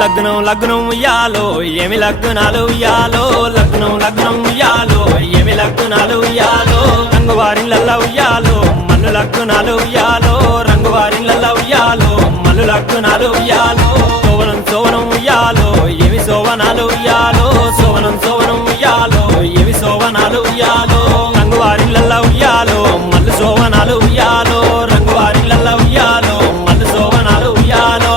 లగ్నం లగ్నం ఉయ్యాలో ఏమి లగ్నాలు ఉయ్యాలో లగ్నం లగ్నం ఉయ్యాలో ఏమి లగ్నాలు ఉయ్యాలో రంగువారిళ్ళ ఉయ్యాలో మల్లు లగ్నాలు ఉయ్యాలో రంగువారిళ్ళ ఉయ్యాలో మల్లు లగ్నాలు ఉయ్యాలో సోవనం సోవనం ఉయ్యాలో ఏమి సోవనాలు ఉయ్యాలో సోవనం సోవనం ఉయ్యాలో ఏమి సోవనాలు ఉయ్యాలో రంగువారిళ్ళ ఉయ్యాలో మల్లు సోవనాలు ఉయ్యాలో రంగువారిళ్ళ ఉయ్యాలో మల్లు సోవనాలు ఉయ్యాలో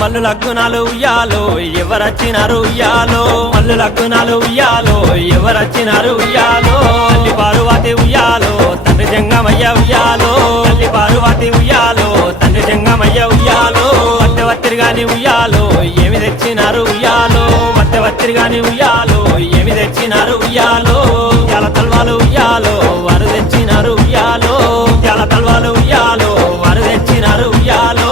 మల్లు లగ్నాలు ఉయ్యాలో ఎవరచ్చినారు ఉయ్యాలో మల్లు లగ్నాలు ఉయ్యాలో ఎవరచ్చినారు ఉయ్యాలో తల్లి పార్వతి ఉయ్యాలో తండ్రి జంగమయ్య ఉయ్యాలో తల్లి పార్వతి ఉయ్యాలో తండ్రి జంగమయ్య ఉయ్యాలో వత్తెవత్తిరిగాని ఉయ్యాలో ఏమి తెచ్చినారు ఉయ్యాలో వత్తెవత్తిరిగాని ఉయ్యాలో ఏమి తెచ్చినారు ఉయ్యాలో చాలా తల్వాలు ఉయ్యాలో వారు తెచ్చినారు ఉయ్యాలో చాలా తల్వాలు ఉయ్యాలో వారు తెచ్చినారు ఉయ్యాలో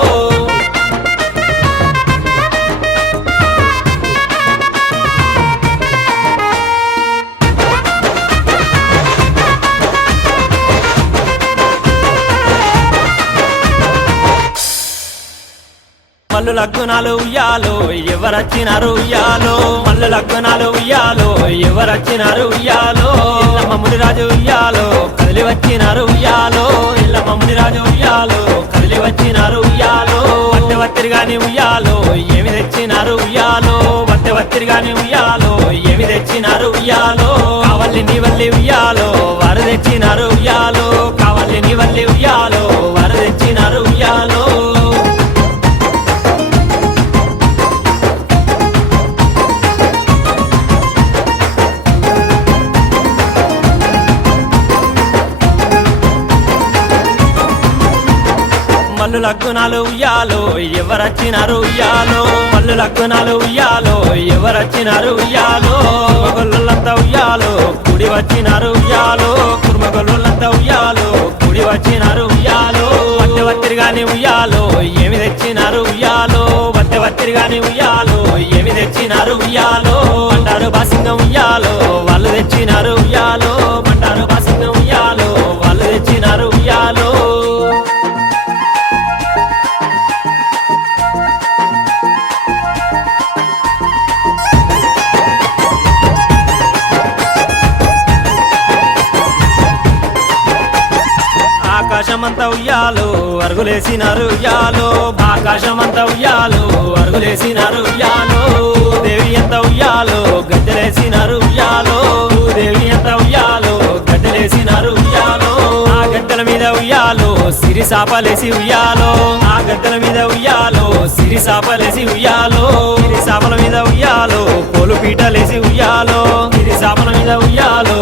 మల్లు లగ్నాలు ఉయ్యాలో ఎవరచ్చినారు ఉయ్యాలో మల్లు లగ్నాలు ఉయ్యాలో ఎవరచ్చినారు ఉయ్యాలో ఇల్లమ్మ మునిరాజు ఉయ్యాలో కదిలి వచ్చినారు ఉయ్యాలో ఇల్లమ్మ మునిరాజు ఉయ్యాలో కదిలి వచ్చినారు ఉయ్యాలో వత్తెవత్తిరిగాని ఉయ్యాలో ఏమి తెచ్చినారు ఉయ్యాలో వత్తెవత్తిరిగాని ఉయ్యాలో ఏమి తెచ్చినారు ఉయ్యాలో కావల్లి నీ వల్లి ఉయ్యాలో వారు తెచ్చినారు ఉయ్యాలో కావల్లి నీ వల్లి ఉయ్యాలో వారు తెచ్చినారు ఉయ్యాలో మల్లు లగ్నాలు ఉయ్యాలో ఎవరచ్చినారు ఉయ్యాలో మల్లు లగ్నాలు ఉయ్యాలో ఎవరచ్చినారు ఉయ్యాలో కుర్మగొల్లంతా ఉయ్యాలో కూడి వచ్చినారు ఉయ్యాలో కుర్మగొల్లంతా ఉయ్యాలో కూడి వచ్చినారు ఉయ్యాలో వత్తెవత్తిరిగాని ఉయ్యాలో ఏమి తెచ్చినారు ఉయ్యాలో వత్తెవత్తిరిగాని ఉయ్యాలో ఏమి తెచ్చినారు ఉయ్యాలో బండారు బాసింగం ఉయ్యాలో వాళ్ళు తెచ్చినారు ఉయ్యాలో బండారు బాసింగం ఉయ్యాలో వాళ్ళు తెచ్చినారు ఉయ్యాలో ఆకాశమంతా ఉయ్యాలో అరుగులేసినారు ఉయ్యాలో ఆకాశమంతా ఉయ్యాలో అరుగులేసినారు ఉయ్యాలో దేవి ఎంత ఉయ్యాలో గద్దెలేసినారు ఉయ్యాలో దేవి ఎంత ఉయ్యాలో గద్దెలేసినారు ఉయ్యాలో ఆ గద్దెల మీద ఉయ్యాలో సిరి సాపలేసి ఉయ్యాలో ఆ గద్దెల మీద ఉయ్యాలో సిరి సాపలేసి ఉయ్యాలో సిరి సాపల మీద ఉయ్యాలో పోలు పీటలేసి ఉయ్యాలో సిరి సాపల మీద ఉయ్యాలో